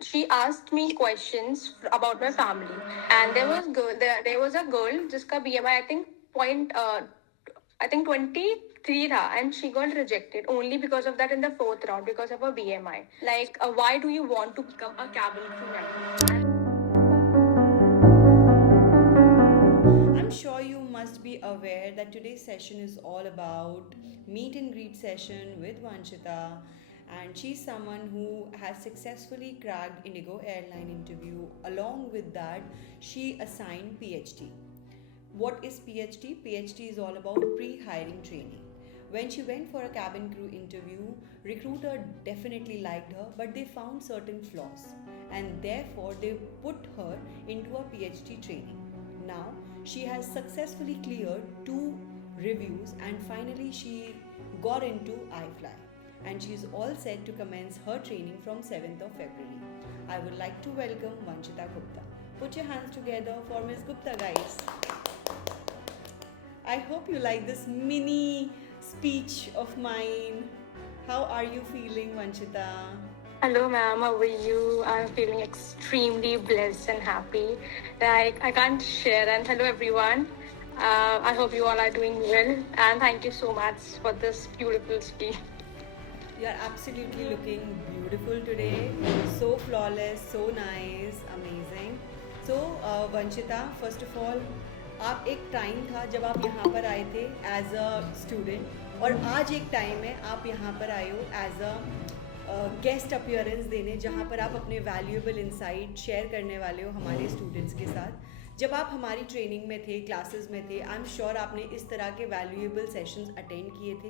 she asked me questions about my family, and there was a girl जिसका BMI I think 23 tha, and she got rejected only because of that in the fourth round because of her BMI. Like, why do you want to become a cabin crew member? I'm sure you must be aware that today's session is all about meet and greet session with Vanshita, and she's someone who has successfully cracked Indigo airline interview. Along with that, she assigned PhD. What is PhD? PhD is all about pre-hiring training. When she went for a cabin crew interview, recruiter definitely liked her, but they found certain flaws, and therefore they put her into a PhD training. Now she has successfully cleared two reviews, and finally she got into iFly, and she is all set to commence her training from 7th of February. I would like to welcome Vanshita Gupta. Put your hands together for Ms. Gupta, guys. I hope you like this mini speech of mine. How are you feeling, Vanshita? Hello, ma'am. How are you? I'm feeling extremely blessed and happy. Like, I can't share. And hello, everyone. I hope you all are doing well. And thank you so much for this beautiful speech. You are absolutely looking beautiful today. So flawless, so nice, amazing. So, Vanshita, first of all, आप एक time था जब आप यहाँ पर आए थे as a student, और आज एक टाइम है आप यहाँ पर आए हो एज अ गेस्ट अपीयरेंस देने, जहाँ पर आप अपने वैल्यूएबल इंसाइट शेयर करने वाले हो हमारे स्टूडेंट्स के साथ। जब आप हमारी ट्रेनिंग में थे, क्लासेस में थे, आई एम श्योर आपने इस तरह के वैल्यूएबल सेशंस अटेंड किए थे,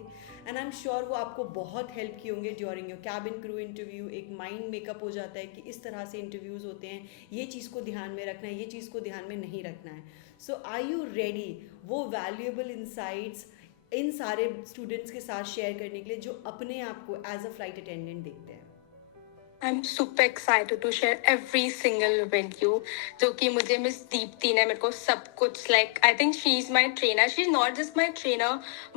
एंड आई एम श्योर वो आपको बहुत हेल्प किए होंगे during your cabin crew interview. एक माइंड मेकअप हो जाता है कि इस तरह से इंटरव्यूज़ होते हैं, ये चीज़ को ध्यान में रखना है, ये चीज़ को ध्यान में नहीं रखना है। सो आर यू रेडी वो वैल्यूएबल इंसाइट्स इन सारे स्टूडेंट्स के साथ शेयर करने के लिए जो अपने आप को एज अ फ्लाइट अटेंडेंट देखते हैं? I'm super excited to share every single with you. जो कि मुझे मिस दीप्ति ने मेरे को सब कुछ like I think she's my trainer. She's not just my trainer,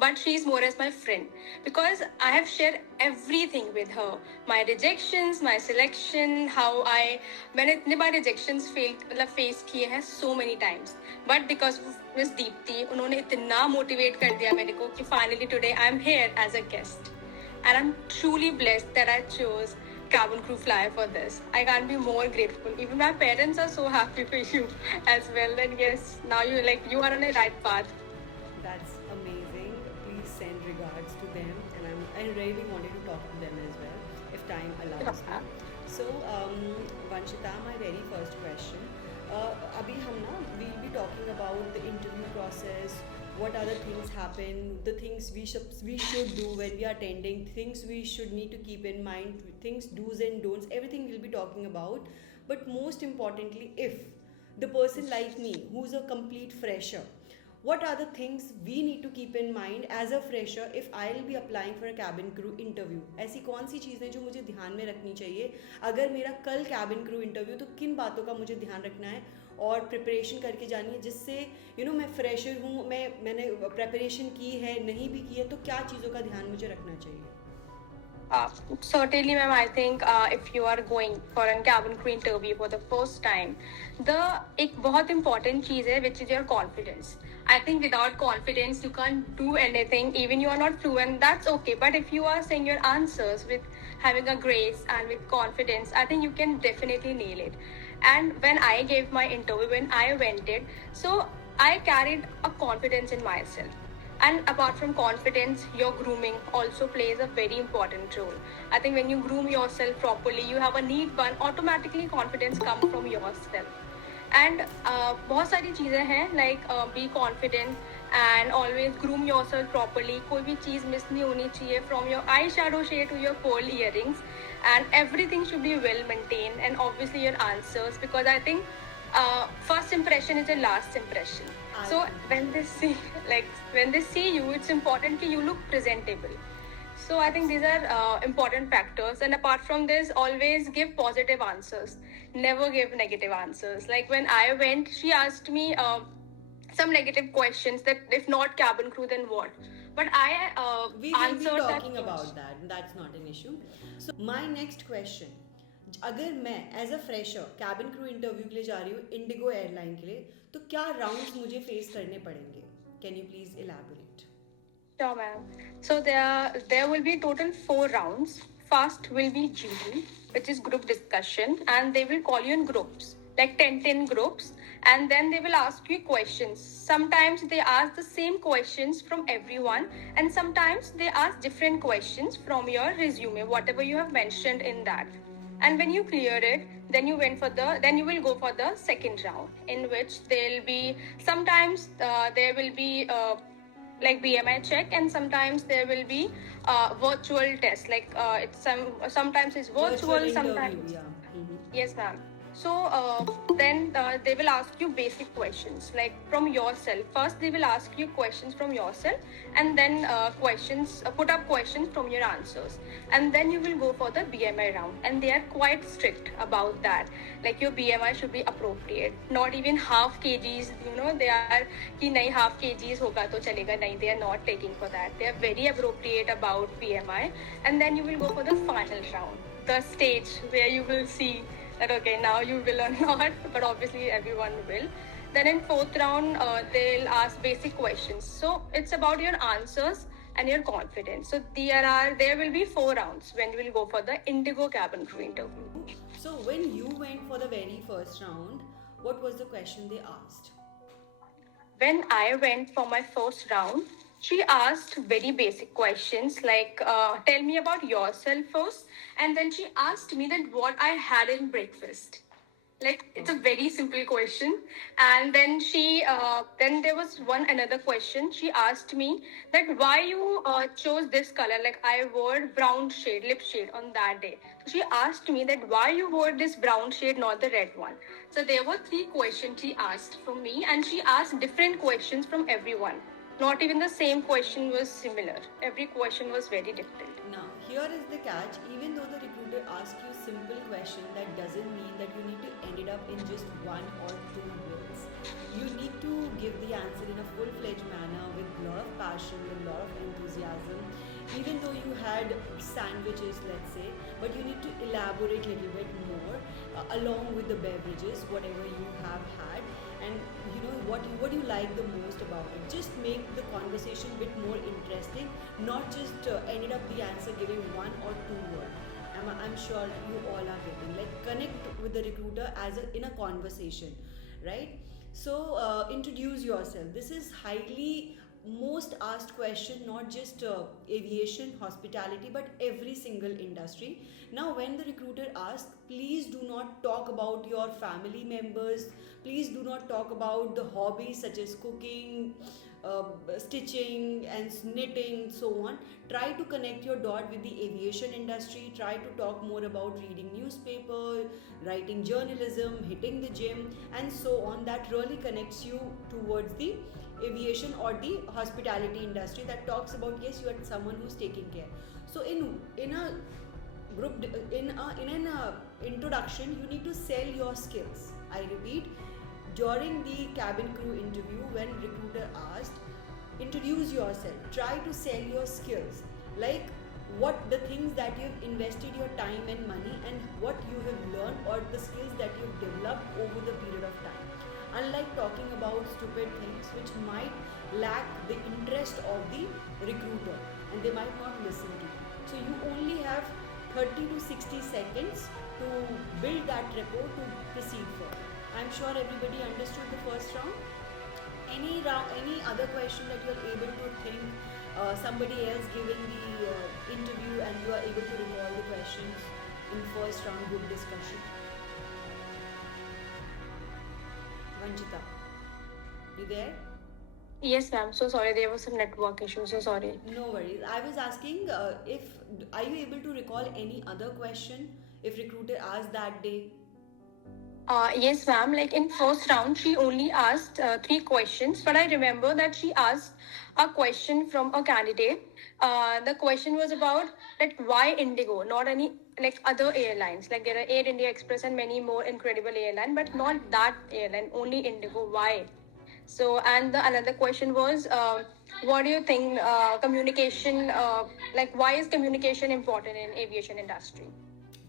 but she's more as my friend because I have shared everything with her. My rejections, my selection, how I मैंने इतने बार rejections face किए हैं so many times. But because of Miss Deepti, उन्होंने इतना motivate कर दिया मेरे को कि finally today I'm here as a guest. And I'm truly blessed that I chose Cabin Crew Fly for this. I can't be more grateful. Even my parents are so happy for you as well. And yes, now you are on a right path. That's amazing. Please send regards to them, and I really wanted to talk to them as well, if time allows me. So, Vanshita, my very first question. अभी हम ना we'll be talking about the interview process. What other things happen? The things we should do when we are attending. Things we should need to keep in mind. Things do's and don'ts. Everything we'll be talking about. But most importantly, if the person like me, who's a complete fresher, what are the things we need to keep in mind as a fresher if I'll be applying for a cabin crew interview? ऐसी कौन सी चीज़ें जो मुझे ध्यान में रखनी चाहिए अगर मेरा कल cabin crew interview, तो किन बातों का मुझे ध्यान रखना है और प्रिपरेशन करके जानी है, जिससे मैं फ्रेशर हूँ, मैंने प्रिपरेशन की है नहीं भी की है, तो क्या चीज़ों का ध्यान मुझे रखना चाहिए? Certainly, ma'am. I think if you are going for a cabin crew interview for the first time, the एक बहुत important चीज़ है which is your confidence. I think without confidence you can't do anything. Even you are not fluent, that's okay. But if you are saying your answers with having a grace and with confidence, I think you can definitely nail it. And when I gave my interview, when I went it, so I carried a confidence in myself. And apart from confidence, your grooming also plays a very important role. I think when you groom yourself properly, you have a neat one, automatically confidence comes from yourself. And बहुत सारी चीज़ें हैं like be confident and always groom yourself properly. कोई भी चीज़ miss नहीं होनी चाहिए from your eyeshadow shade to your pearl earrings, and everything should be well maintained, and obviously your answers, because I think first impression is the last impression. So when they see you, it's important that you look presentable. So I think these are important factors. And apart from this, always give positive answers. Never give negative answers. Like when I went, she asked me some negative questions that if not cabin crew, then what? But I We will be answered that talking about that. That's not an issue. So, my next question, अगर मैं as a fresher cabin crew interview के लिए जा रही हूँ Indigo airline के लिए, तो क्या राउंड्स मुझे फेस करने पड़ेंगे? Can you please elaborate? Sure, ma'am. So there will be total 4 rounds. First will be GD, which is group discussion, and they will call you in groups, like 10 groups, and then they will ask you questions. Sometimes they ask the same questions from everyone, and sometimes they ask different questions from your resume, whatever you have mentioned in that. And when you clear it, then you will go for the second round, in which there'll be sometimes there will be like BMI check, and sometimes there will be virtual test. Like sometimes it's Virtual virtual, interview, sometimes. yeah. Yes, ma'am. So then they will ask you basic questions like from yourself. First, they will ask you questions from yourself, and then put up questions from your answers, and then you will go for the BMI round. And they are quite strict about that. Like your BMI should be appropriate, not even half kgs. They are कि नहीं half kgs होगा तो चलेगा नहीं. They are not taking for that. They are very appropriate about BMI, and then you will go for the final round, the stage where you will see that okay, now you will or not, but obviously everyone will. Then in fourth round, they'll ask basic questions. So it's about your answers and your confidence. So there will be 4 rounds when you will go for the Indigo cabin crew interview. So when you went for the very first round, what was the question they asked? When I went for my first round, she asked very basic questions like, tell me about yourself first. And then she asked me that what I had in breakfast. Like, it's a very simple question. And then then there was another question. She asked me that why you chose this color. Like, I wore brown shade, lip shade on that day. So she asked me that why you wore this brown shade, not the red one. So there were 3 questions she asked from me, and she asked different questions from everyone. Not even the same question was similar. Every question was very different. Now, here is the catch. Even though the recruiter asks you simple question, that doesn't mean that you need to end it up in just 1 or 2 words. You need to give the answer in a full-fledged manner with a lot of passion, with a lot of enthusiasm. Even though you had sandwiches, let's say, but you need to elaborate a little bit more along with the beverages, whatever you have had. And what you like the most about it. Just make the conversation a bit more interesting, not just ended up the answer giving 1 or 2 words. I'm sure you all are getting, like, connect with the recruiter in a conversation, right? So introduce yourself. This is highly most asked question, not just aviation, hospitality, but every single industry. Now when the recruiter asks, please do not talk about your family members, please do not talk about the hobbies such as cooking, stitching and knitting, so on. Try to connect your dot with the aviation industry. Try to talk more about reading newspaper, writing journalism, hitting the gym, and so on. That really connects you towards the aviation or the hospitality industry, that talks about, yes, you are someone who's taking care. So in a group, in an introduction, you need to sell your skills. I repeat, during the cabin crew interview, when recruiter asked, introduce yourself, try to sell your skills, like what the things that you've invested your time and money, and what you have learned, or the skills that you've developed over the period of time. Unlike talking about stupid things which might lack the interest of the recruiter and they might not listen to you. So you only have 30 to 60 seconds to build that rapport to proceed further. I'm sure everybody understood the first round. Any other question that you are able to think, somebody else giving the interview and you are able to recall the questions in first round group discussion? Vanchita, you there? Yes, ma'am. So sorry, there was some network issue. So sorry. No worries. I was asking if are you able to recall any other question if recruiter asked that day? Yes, ma'am. Like in first round, she only asked 3 questions, but I remember that she asked a question from a candidate. The question was about that why Indigo, not any like other airlines. Like there are Air India Express and many more incredible airline, but not that airline. Only Indigo. Why? So, and the another question was, what do you think communication? Like, why is communication important in aviation industry?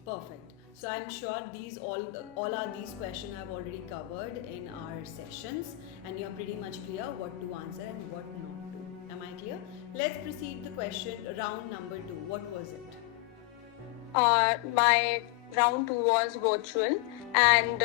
Perfect. So I'm sure these all are these questions I've already covered in our sessions, and you're pretty much clear what to answer and what not to. Am I clear? Let's proceed the question round number 2. What was it? My round two was virtual, and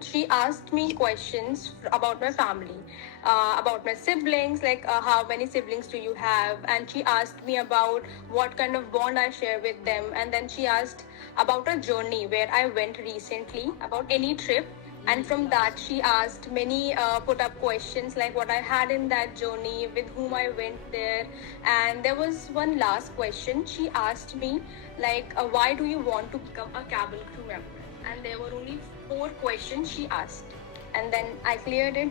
she asked me questions about my family, about my siblings, like how many siblings do you have, and she asked me about what kind of bond I share with them, and then she asked about a journey where I went recently, about any trip, and from that she asked many put up questions like what I had in that journey, with whom I went there. And there was one last question she asked me, like why do you want to become a cabin crew member. And there were only 4 questions she asked, and then I cleared it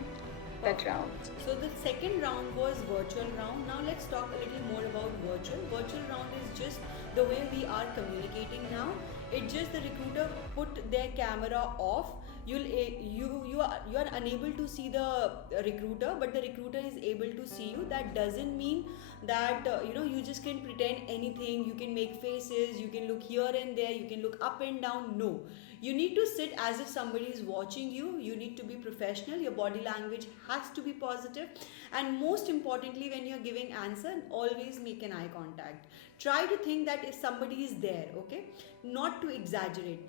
that round. So the second round was virtual round. Now let's talk a little more about virtual. Virtual round is just the way we are communicating now. It's just the recruiter put their camera off. You are unable to see the recruiter, but the recruiter is able to see you. That doesn't mean that you just can pretend anything. You can make faces. You can look here and there. You can look up and down. No, you need to sit as if somebody is watching you. You need to be professional. Your body language has to be positive, and most importantly, when you're giving answer, always make an eye contact. Try to think that if somebody is there, okay, not to exaggerate.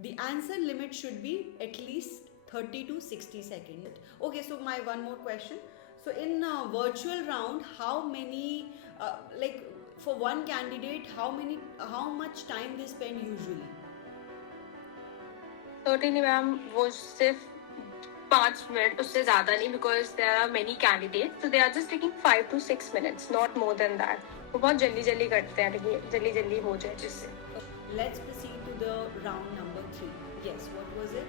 The answer limit should be at least 30 to 60 seconds. Okay, so my one more question. So in a virtual round, how many like for one candidate, how much time they spend usually? Certainly ma'am वो सिर्फ 5 minute, उससे ज़्यादा नहीं, because there are many candidates, so they are just taking 5 to 6 minutes, not more than that. वो बहुत जल्दी जल्दी करते हैं कि जल्दी जल्दी हो जाए जिससे. Let's proceed to the round number 3. Yes, what was it?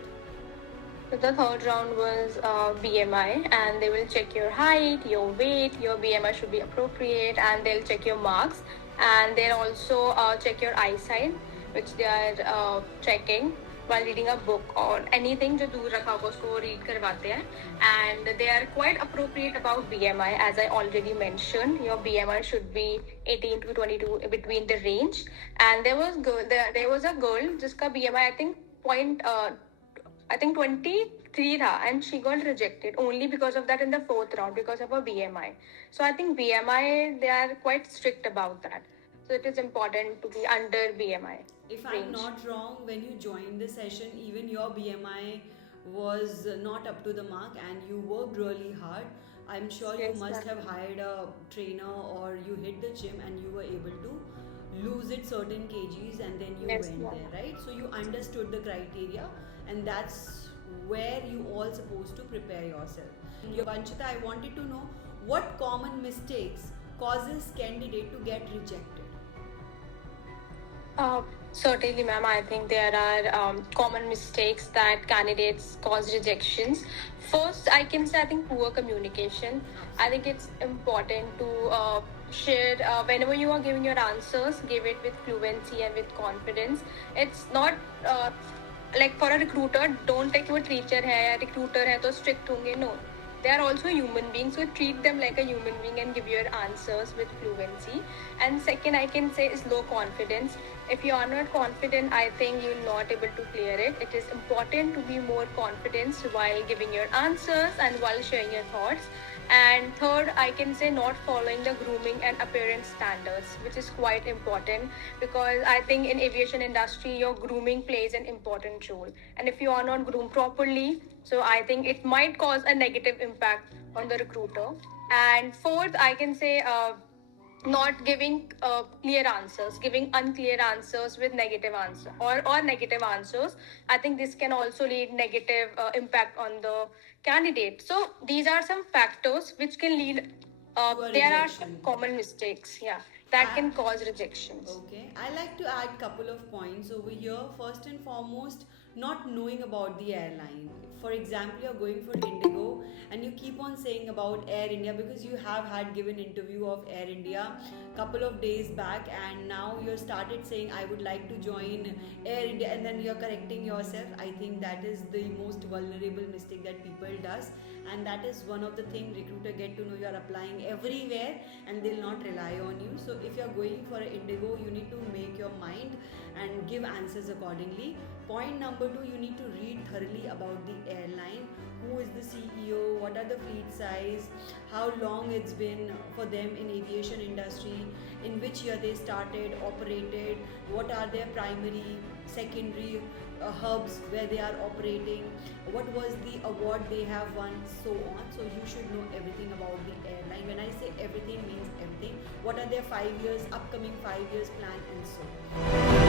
So the third round was BMI, and they will check your height, your weight, your BMI should be appropriate, and they'll check your marks, and they'll also check your eyesight, which they are checking while reading a book or anything जो दूर रखा होगा उसको read करवाते हैं. And they are quite appropriate about BMI, as I already mentioned. Your BMI should be 18 to 22, between the range. And there was a girl जिसका BMI I think 23 tha, and she got rejected only because of that in the 4th round, because of her BMI. So I think BMI, they are quite strict about that. So it is important to be under BMI. If I'm range. not wrong, when you joined the session, even your BMI was not up to the mark and you worked really hard. I'm sure Yes, you must ma'am. have hired a trainer, or you hit the gym and you were able to lose it certain kgs, and then you Yes, went ma'am. there, right? So you understood the criteria, and that's where you all supposed to prepare yourself. Vanchita, I wanted to know what common mistakes causes candidate to get rejected. Certainly, ma'am. I think there are common mistakes that candidates cause rejections. First, I can say I think poor communication. I think it's important to share whenever you are giving your answers, give it with fluency and with confidence. It's not like for a recruiter, don't take your teacher है या recruiter है तो strict होंगे. No, they are also human beings, so treat them like a human being and give your answers with fluency. And second, I can say is low confidence. If you are not confident, I think you're not able to clear it. It is important to be more confident while giving your answers and while sharing your thoughts. And third, I can say not following the grooming and appearance standards, which is quite important, because I think in aviation industry, your grooming plays an important role. And if you are not groomed properly, so I think it might cause a negative impact on the recruiter. And fourth, I can say not giving clear answers, giving unclear answers with negative answer or negative answers. I think this can also lead negative impact on the candidate. So these are some factors which can lead. To a There are some rejection. common mistakes, yeah, that I- can cause rejections. Okay, I like to add couple of points over here. First and foremost, not knowing about the airline. For example, you're going for Indigo and you keep on saying about Air India because you have had given interview of Air India couple of days back, and now you started saying I would like to join Air India, and then you're correcting yourself. I think that is the most vulnerable mistake that people does, and that is one of the thing recruiter get to know. You are applying everywhere and they'll not rely on you. So if you're going for Indigo, you need to make your mind and give answers accordingly. Point number 2, you need to read thoroughly about the airline. Who is the CEO, what are the fleet size, how long it's been for them in aviation industry, in which year they started, operated, what are their primary, secondary hubs where they are operating, what was the award they have won, so on. So you should know everything about the airline. When I say everything, means everything. What are their 5 years, upcoming 5 years plan, and so on.